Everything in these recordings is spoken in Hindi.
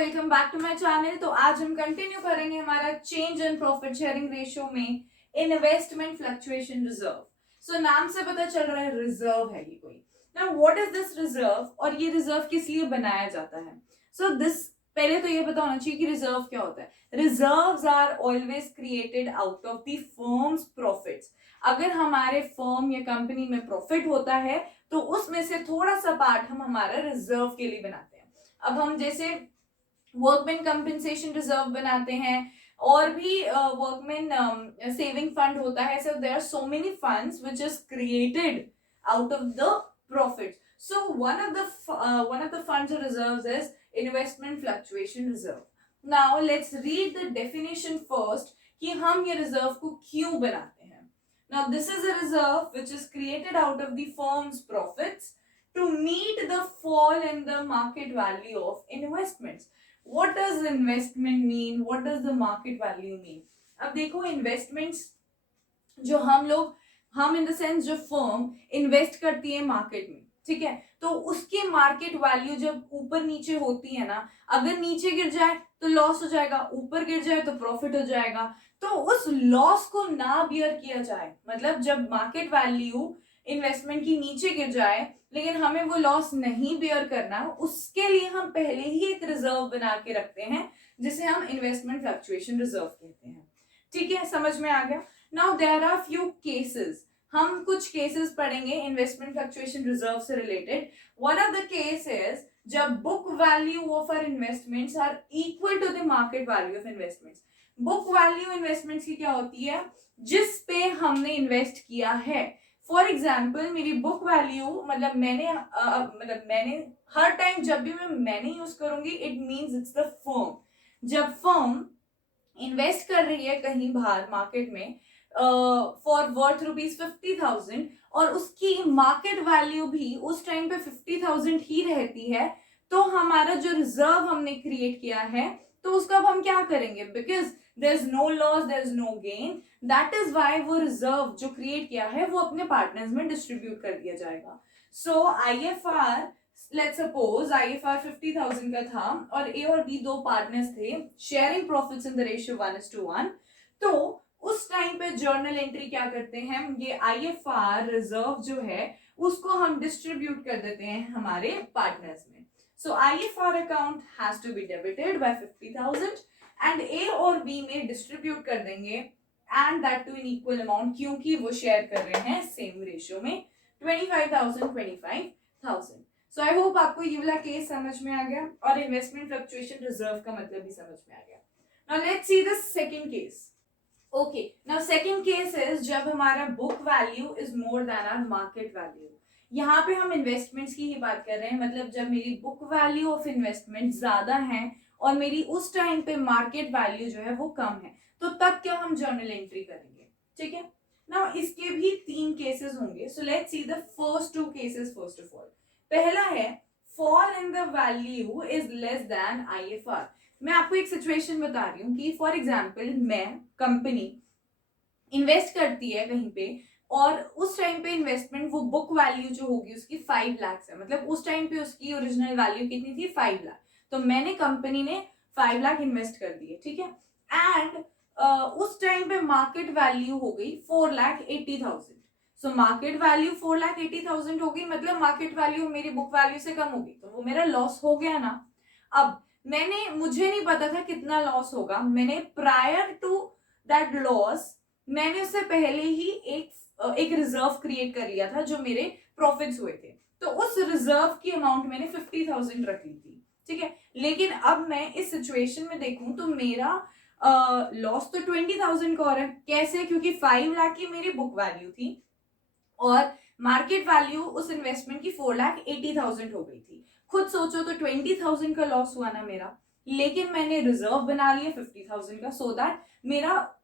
Welcome back to my channel. तो आज हम कंटिन्यू करेंगे हमारा change in profit sharing ratio में इन्वेस्टमेंट फ्लक्चुएशन रिजर्व। सो नाम से पता चल रहा है रिजर्व है ये कोई। Now what is this reserve और ये रिजर्व किस लिए बनाया जाता है? सो दिस पहले तो ये पता होना चाहिए कि रिजर्व क्या होता है। Reserves are always created out of the firm's profits. अगर हमारे फर्म या कंपनी में प्रॉफिट होता है तो उसमें से थोड़ा सा पार्ट हम हमारा रिजर्व के लिए बनाते हैं। अब हम जैसे वर्कमैन कंपनसेशन रिजर्व बनाते हैं और भी वर्कमैन सेविंग फंड होता है। So there are so many funds which is created out of the profit. So one of the funds और reserves is investment fluctuation reserve. Now let's read the definition first कि हम ये रिजर्व को क्यों बनाते हैं। Now this is a reserve which is created out of the firm's profits to meet the fall in the market value of investments. What does investment mean? What does the market value mean? अब देखो investments जो हम इन द सेंस जो फर्म इन्वेस्ट करती है मार्केट में, ठीक है, तो उसकी मार्केट वैल्यू जब ऊपर नीचे होती है ना, अगर नीचे गिर जाए तो लॉस हो जाएगा, ऊपर गिर जाए तो प्रॉफिट हो जाएगा। तो उस लॉस को ना बियर किया जाए, मतलब जब मार्केट वैल्यू इन्वेस्टमेंट की नीचे गिर जाए लेकिन हमें वो लॉस नहीं बियर करना, उसके लिए हम पहले ही एक रिजर्व बना के रखते हैं जिसे हम इन्वेस्टमेंट फ्लक्चुएशन रिजर्व कहते हैं। ठीक है, समझ में आ गया। Now there are few cases, हम कुछ केसेस पढ़ेंगे इन्वेस्टमेंट फ्लक्चुएशन रिजर्व से related. One of the case is जब book value of our investments are equal to the market value of investments. Book value investments की क्या होती है? जिस पे हमने इन्वेस्ट किया है। फॉर एग्जाम्पल मेरी बुक वैल्यू मतलब मैंने हर टाइम जब भी मैंने यूज करूंगी it means it's the firm. जब फर्म इन्वेस्ट कर रही है कहीं बाहर मार्केट में फॉर वर्थ ₹50,000 और उसकी मार्केट वैल्यू भी उस टाइम पे 50,000 ही रहती है, तो हमारा जो रिजर्व हमने क्रिएट किया है तो उसका अब हम क्या करेंगे? Because there is no loss, there is no gain, that is why वो रिजर्व जो क्रिएट किया है वो अपने पार्टनर्स में डिस्ट्रीब्यूट कर दिया जाएगा। सो IFR, लेट्स सपोज IFR 50,000 का था और ए और बी दो पार्टनर्स थे, sharing profits in the ratio 1:1। तो उस टाइम पे जर्नल एंट्री क्या करते हैं, ये IFR रिजर्व जो है उसको हम डिस्ट्रीब्यूट कर देते हैं हमारे पार्टनर्स में। So IFR account has to be debited by 50,000 and A और बी में डिस्ट्रीब्यूट कर देंगे and that to in equal amount, क्योंकि वो शेयर कर रहे हैं सेम रेशियो में 25,000। सो आई होप आपको ये वाला केस समझ में आ गया और इन्वेस्टमेंट फ्लक्चुएशन रिजर्व का मतलब भी समझ में आ गया। Now let's see the second case. Okay, now second case is जब हमारा book value is more than our market value. यहाँ पे हम इन्वेस्टमेंट्स की ही बात कर रहे हैं, मतलब जब मेरी बुक वैल्यू ऑफ इन्वेस्टमेंट ज्यादा है और मेरी उस टाइम पे मार्केट वैल्यू जो है वो कम है, तो तब क्या हम जर्नल एंट्री करेंगे? ठीक है, नाउ इसके भी 3 केसेस होंगे। So let's see the first 2 cases. First of all पहला है fall in the value is less than IFR। मैं आपको एक सिचुएशन बता रही हूँ कि फॉर एग्जाम्पल मैं कंपनी इन्वेस्ट करती है कहीं पे और उस टाइम पे इन्वेस्टमेंट वो बुक वैल्यू जो होगी उसकी 5 लाख है, मतलब उस टाइम पे उसकी ओरिजिनल वैल्यू कितनी थी? 5 लाख। तो मैंने कंपनी ने 5 लाख इन्वेस्ट कर दिए, ठीक है, एंड उस टाइम पे मार्केट वैल्यू हो गई 4,80,000। सो मार्केट वैल्यू 4,80,000 हो गई, मतलब मार्केट वैल्यू मेरी बुक वैल्यू से कम होगी, तो वो मेरा लॉस हो गया ना। अब मुझे नहीं पता था कितना लॉस होगा, मैंने प्रायर टू दैट लॉस मैंने उससे पहले ही एक रिजर्व क्रिएट कर लिया था जो मेरे प्रॉफिट्स हुए थे, तो उस रिजर्व की अमाउंट मैंने 50,000 रख ली थी, ठीक है। लेकिन अब मैं इस सिचुएशन में देखूं तो मेरा लॉस तो 20,000 का हो रहा है। कैसे? क्योंकि 5 लाख की मेरी बुक वैल्यू थी और मार्केट वैल्यू उस इन्वेस्टमेंट की 4,80,000 हो गई थी। खुद सोचो तो 20,000 का लॉस हुआ ना मेरा, लेकिन मैंने रिजर्व बना लिया 50,000 का, सो दैट मेरा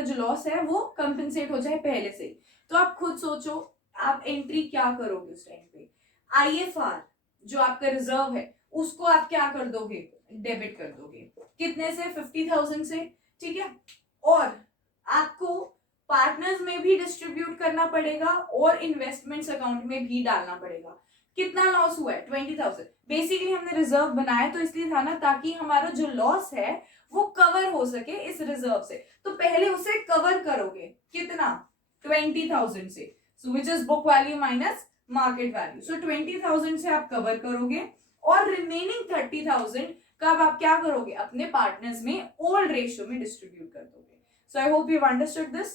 जो लॉस है वो कंपनसेट हो जाए पहले से ही। तो आप खुद सोचो आप एंट्री क्या करोगे उस टाइम पे? IFR जो आपका रिजर्व है उसको आप क्या कर दोगे? डेबिट कर दोगे। कितने से? 50,000 से, ठीक है। और आपको पार्टनर्स में भी डिस्ट्रीब्यूट करना पड़ेगा और इन्वेस्टमेंट्स अकाउंट में भी डालना पड़ेगा। कितना लॉस हुआ है 20,000। बेसिकली हमने रिजर्व बनाया तो इसलिए था ना, ताकि हमारा जो लॉस है वो कवर हो सके इस रिजर्व से। तो पहले उसे कवर करोगे कितना 20,000 से, so which is book value minus market value. So 20,000 से आप कवर करोगे और रिमेनिंग 30,000 कब आप क्या करोगे, अपने पार्टनर्स में ओल्ड रेशियो में डिस्ट्रीब्यूट कर दोगे। So I hope you understood this.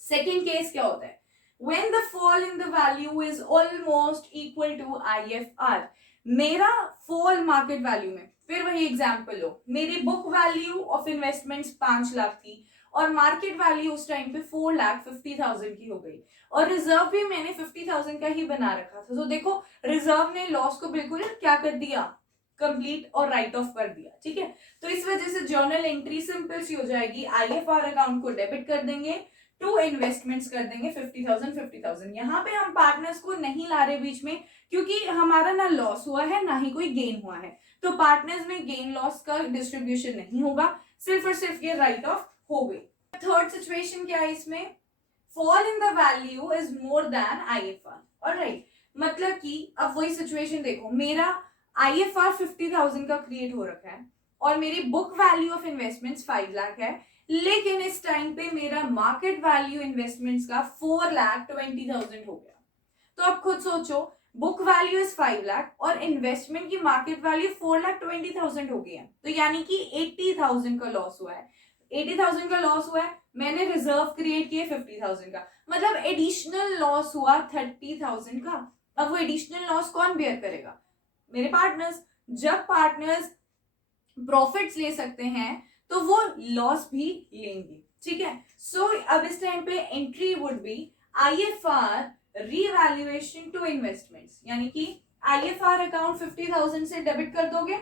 Second case क्या होता है, when the fall in the value is almost equal to IFR। मेरा फॉल मार्केट वैल्यू में, फिर वही एग्जांपल लो, मेरी book value of investments 5 lakh थी और मार्केट वैल्यू उस टाइम पे 4,50,000 की हो गई और रिजर्व भी मैंने 50,000 का ही बना रखा था। तो देखो रिजर्व ने लॉस को बिल्कुल क्या कर दिया, कंप्लीट और राइट ऑफ कर दिया। ठीक है, तो इस वजह से जर्नल एंट्री सिंपल सी हो जाएगी, IFR अकाउंट को डेबिट कर देंगे, टू इन्वेस्टमेंट्स कर देंगे 50,000। यहाँ पे हम पार्टनर्स को नहीं ला रहे बीच में, क्योंकि हमारा ना लॉस हुआ है ना ही कोई गेन हुआ है, तो पार्टनर्स में गेन लॉस का डिस्ट्रीब्यूशन नहीं होगा, सिर्फ और सिर्फ ये राइट ऑफ हो गई। थर्ड सिचुएशन क्या है इसमें, fall in the value is more then IFR। Alright, मतलब कि अब वही सिचुएशन देखो, मेरा IFR 50,000 का क्रिएट हो रखा है और मेरी book value of investments 5 lakh है, लेकिन इस टाइम पे मेरा मार्केट वैल्यू इन्वेस्टमेंट्स का 4,20,000 हो गया। तो अब खुद सोचो, बुक वैल्यू इज 5 लाख और इन्वेस्टमेंट की मार्केट वैल्यू 4,20,000 हो गई है, तो यानी कि 80,000 का लॉस हुआ है। 80,000 का लॉस हुआ है, मैंने रिजर्व क्रिएट किए 50,000 का, मतलब एडिशनल लॉस हुआ 30,000 का। अब वो एडिशनल लॉस कौन बेयर करेगा, मेरे पार्टनर्स। जब पार्टनर्स प्रॉफिट्स ले सकते हैं तो वो लॉस भी लेंगे। ठीक है, सो अब इस टाइम पे entry would be IFR revaluation to investments, यानी कि IFR अकाउंट 50,000 से डेबिट कर दोगे।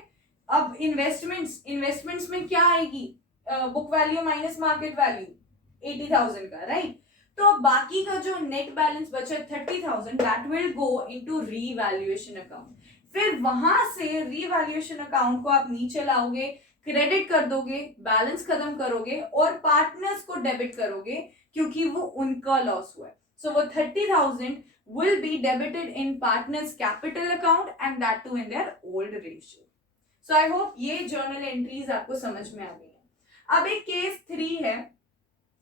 अब इन्वेस्टमेंट्स में क्या आएगी, book value minus market value 80,000 का, राइट। तो बाकी का जो नेट बैलेंस बचा 30,000 that will go into revaluation account. फिर वहां से रीवैल्यूएशन अकाउंट को आप नीचे लाओगे, क्रेडिट कर दोगे, बैलेंस खत्म करोगे और पार्टनर्स को डेबिट करोगे, क्योंकि वो उनका लॉस हुआ है। सो वो 30,000 will be debited in partners capital account and that too in their old ratio. So I hope ये journal entries आपको समझ में आ गई है। अब एक केस 3 है,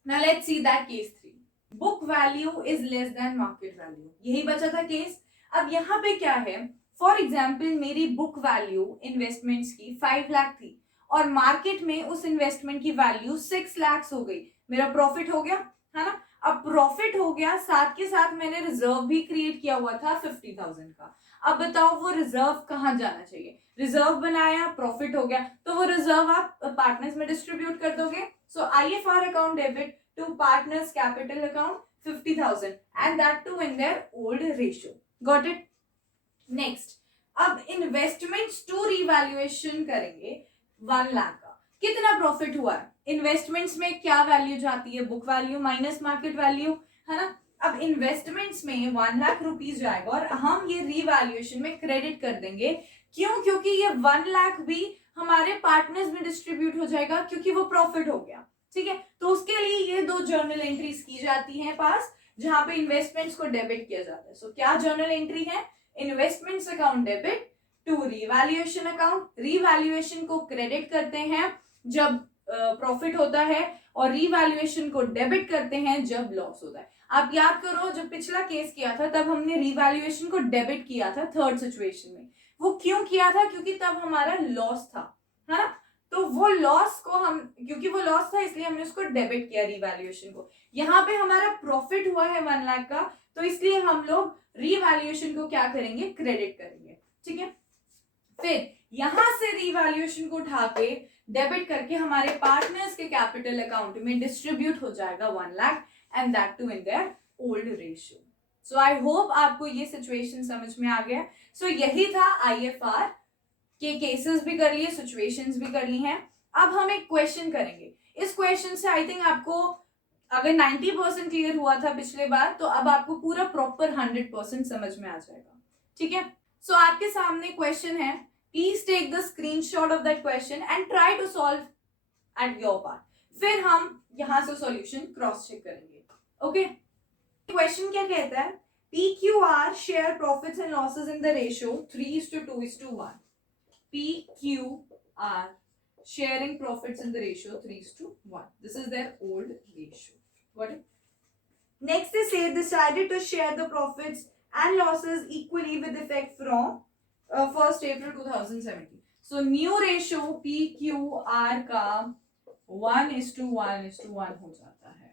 now let's see that case 3। book value is less than market value, यही बचा था केस। अब यहाँ पे क्या है, फॉर एग्जाम्पल मेरी बुक वैल्यू इन्वेस्टमेंट्स की 5 लाख थी और मार्केट में उस इन्वेस्टमेंट की वैल्यू 6 लाख हो गई, मेरा प्रॉफिट हो गया है ना। अब प्रॉफिट हो गया, साथ के साथ मैंने रिजर्व भी क्रिएट किया हुआ था 50,000 का। अब बताओ वो रिजर्व कहाँ जाना चाहिए, रिजर्व बनाया, प्रॉफिट हो गया, तो वो रिजर्व आप पार्टनर्स में डिस्ट्रीब्यूट कर दोगे। So IFR account debit to partners capital account 50,000 and that to in their old ratio. Got it. Next, अब इन्वेस्टमेंट्स टू रिवैल्यूएशन करेंगे 1 लाख का, कितना प्रॉफिट हुआ है, इन्वेस्टमेंट्स में क्या वैल्यू जाती है, book value minus market value, है ना। अब इन्वेस्टमेंट्स में 1 लाख रुपीज जाएगा और हम ये रिवैल्यूएशन में क्रेडिट कर देंगे, क्यों, क्योंकि ये 1 लाख भी हमारे पार्टनर्स में डिस्ट्रीब्यूट हो जाएगा, क्योंकि वो प्रॉफिट हो गया। ठीक है, तो उसके लिए ये 2 जर्नल एंट्रीज की जाती है पास, जहां पे इन्वेस्टमेंट्स को डेबिट किया जाता है। सो क्या जर्नल एंट्री है, investments account debit to revaluation account, revaluation को क्रेडिट करते हैं जब प्रॉफिट होता है और रिवैल्यूएशन को डेबिट करते हैं जब लॉस होता है। आप याद करो जब पिछला केस किया था तब हमने रिवैल्यूएशन को डेबिट किया था थर्ड सिचुएशन में, वो क्यों किया था, क्योंकि तब हमारा लॉस था, है ना। तो वो लॉस को हम, क्योंकि वो लॉस था इसलिए हमने उसको डेबिट किया रिवैल्यूएशन को। यहाँ पे हमारा प्रॉफिट हुआ है 1 लाख का, तो इसलिए हम लोग रिवैल्यूएशन को क्या करेंगे, क्रेडिट करेंगे। ठीक है, फिर यहां से रिवैल्यूएशन को उठा के डेबिट करके हमारे पार्टनर्स के कैपिटल अकाउंट में डिस्ट्रीब्यूट हो जाएगा 1 lakh and that to in their old ratio. So I hope आपको ये सिचुएशन समझ में आ गया। सो यही था IFR के केसेस भी कर लिए, सिचुएशंस भी कर ली हैं। अब हम एक क्वेश्चन करेंगे, इस क्वेश्चन से आई थिंक आपको अगर 90% क्लियर हुआ था पिछले बार, तो अब आपको पूरा प्रॉपर 100% समझ में आ जाएगा। ठीक है, सो आपके सामने क्वेश्चन है, please take the screenshot of that question and try to solve at your part, फिर हम यहां से सॉल्यूशन क्रॉस चेक करेंगे। ओके, क्वेश्चन क्या कहता है, PQR share profits and losses in the ratio 3:2:1. PQR sharing profits in the ratio 3:1. This is their old ratio. Got it? Next they say decided to share the profits and losses equally with effect from 1st April 2017. So new ratio PQR का 1:1:1 हो जाता है.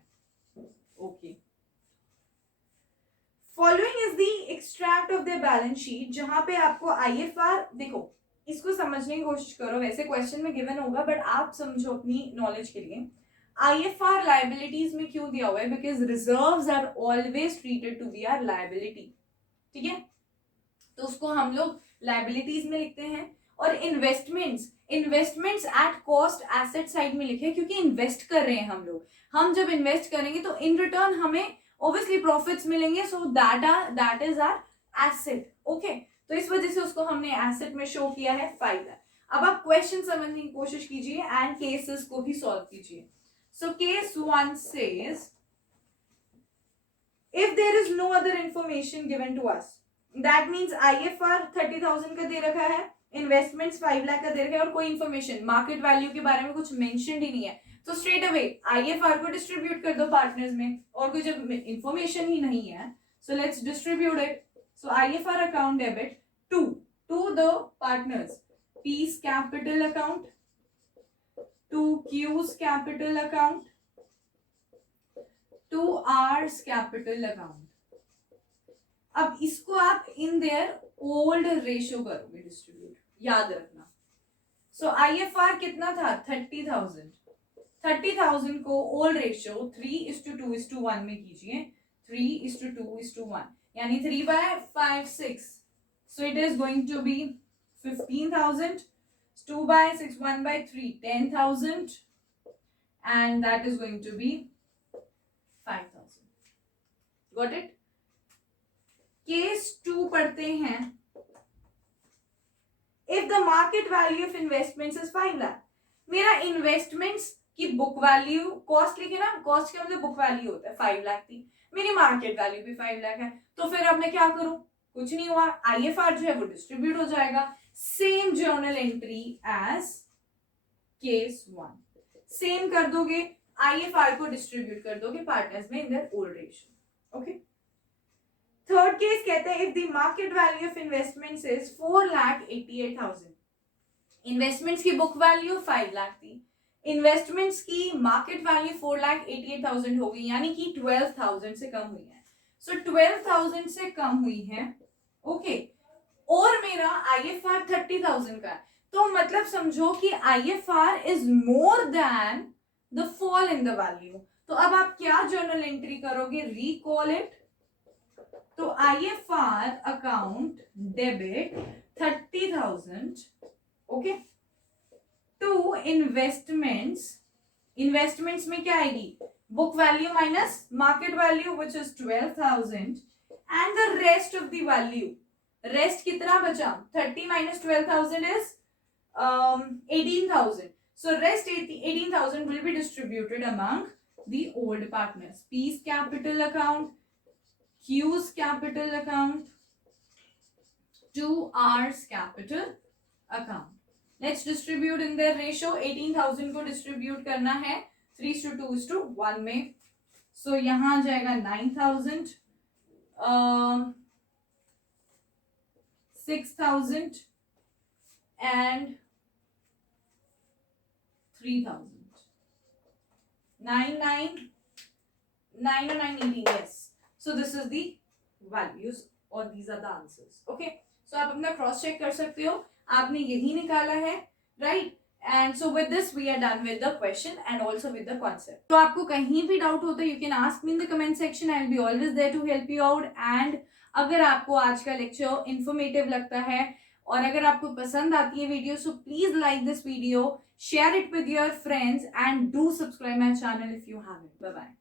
Okay. Following is the extract of the balance sheet, जहां पे आपको आईएफआर, देखो इसको समझने की कोशिश करो, वैसे क्वेश्चन में गिवन होगा बट आप समझो अपनी नॉलेज के लिए. आईएफआर लायबिलिटीज में क्यों दिया हुआ है? Because reserves are always treated to be our liability. ठीक है, तो उसको हम लोग लायबिलिटीज में लिखते हैं. और investments at cost asset side में लिखे, क्योंकि इन्वेस्ट कर रहे हैं हम लोग. हम जब इन्वेस्ट करेंगे तो इन रिटर्न हमें ऑब्वियसली प्रॉफिट्स मिलेंगे, so that is our asset. Okay, तो इस वजह से उसको हमने एसेट में शो किया है 5 लाख. अब आप क्वेश्चन समझने की कोशिश कीजिए एंड केसेस को भी सॉल्व कीजिए. So case 1 says if there is no other information given to us, that means IFR 30,000 का दे रखा है, इन्वेस्टमेंट्स 5 लाख का दे रखा है और कोई इंफॉर्मेशन मार्केट वैल्यू के बारे में कुछ मेंशन ही नहीं है, तो स्ट्रेट अवे आईएफआर को डिस्ट्रीब्यूट कर दो पार्टनर्स में. और कोई जब इंफॉर्मेशन ही नहीं है, so let's distribute it. So IFR account debit to the partners, P's capital account, to Q's capital account, to R's capital account. अब इसको आप इन देयर ओल्ड रेशियो करोगे डिस्ट्रीब्यूट, याद रखना. सो आईएफआर कितना था? 30,000. 30,000 को ओल्ड रेशियो 3:2:1 में कीजिए. 3:2:1 यानी 3/5 6. So it is going to be 15,000. 2/6 1/3 10,000 and that is going to be 5,000. Got it? Case 2 पढ़ते हैं. If the market value of investments is 5 lakh, मेरा इन्वेस्टमेंट्स की बुक वैल्यू, कॉस्ट लिखे ना, कॉस्ट का मतलब बुक वैल्यू होता है, 5 लाख थी, मेरी मार्केट वैल्यू भी 5 लाख है, तो फिर अब मैं क्या करूं? कुछ नहीं हुआ, आईएफआर जो है वो डिस्ट्रीब्यूट हो जाएगा. Same journal entry as case 1, same कर दोगे, आईएफआर को डिस्ट्रीब्यूट कर दोगे पार्टनर्स में in their old ratio. Okay, third case कहते हैं if the market value of investments is 4,88,000. Investments की बुक वैल्यू 5 लाख थी, इन्वेस्टमेंट्स की मार्केट वैल्यू 4,88,000 हो गई, यानी कि 12,000 से कम हुई है. सो 12,000 से कम हुई है. ओके, और मेरा आईएफआर 30,000 का है, तो मतलब समझो कि IFR is more than the fall in the value. तो अब आप क्या जर्नल एंट्री करोगे? Recall it. तो IFR account debit 30,000 okay to investments. Investments में क्या आएगी? Book value minus market value which is 12,000 and the rest of the value. Rest कितना बचा? 30 minus 12,000 is 18,000. So rest 18,000 will be distributed among the old partners. P's capital account, Q's capital account, to R's capital account. Let's distribute in their ratio. 18,000 को distribute करना है 3:2:1 में. So यहाँ जाएगा 9,000, 6,000 and 3,000. 9, 9, 9 and 9, 18. Yes. So this is the values or these are the answers. Okay. So आप अपना cross check कर सकते हो. आपने यही निकाला है, right? And so with this we are done with the question and also with the concept. तो आपको कहीं भी doubt होता है, you can ask me in the comment section. I'll be always there to help you out. And अगर आपको आज का लेक्चर इन्फॉर्मेटिव लगता है और अगर आपको पसंद आती है video, so please like this video, share it with your friends and do subscribe my channel if you haven't. Bye bye.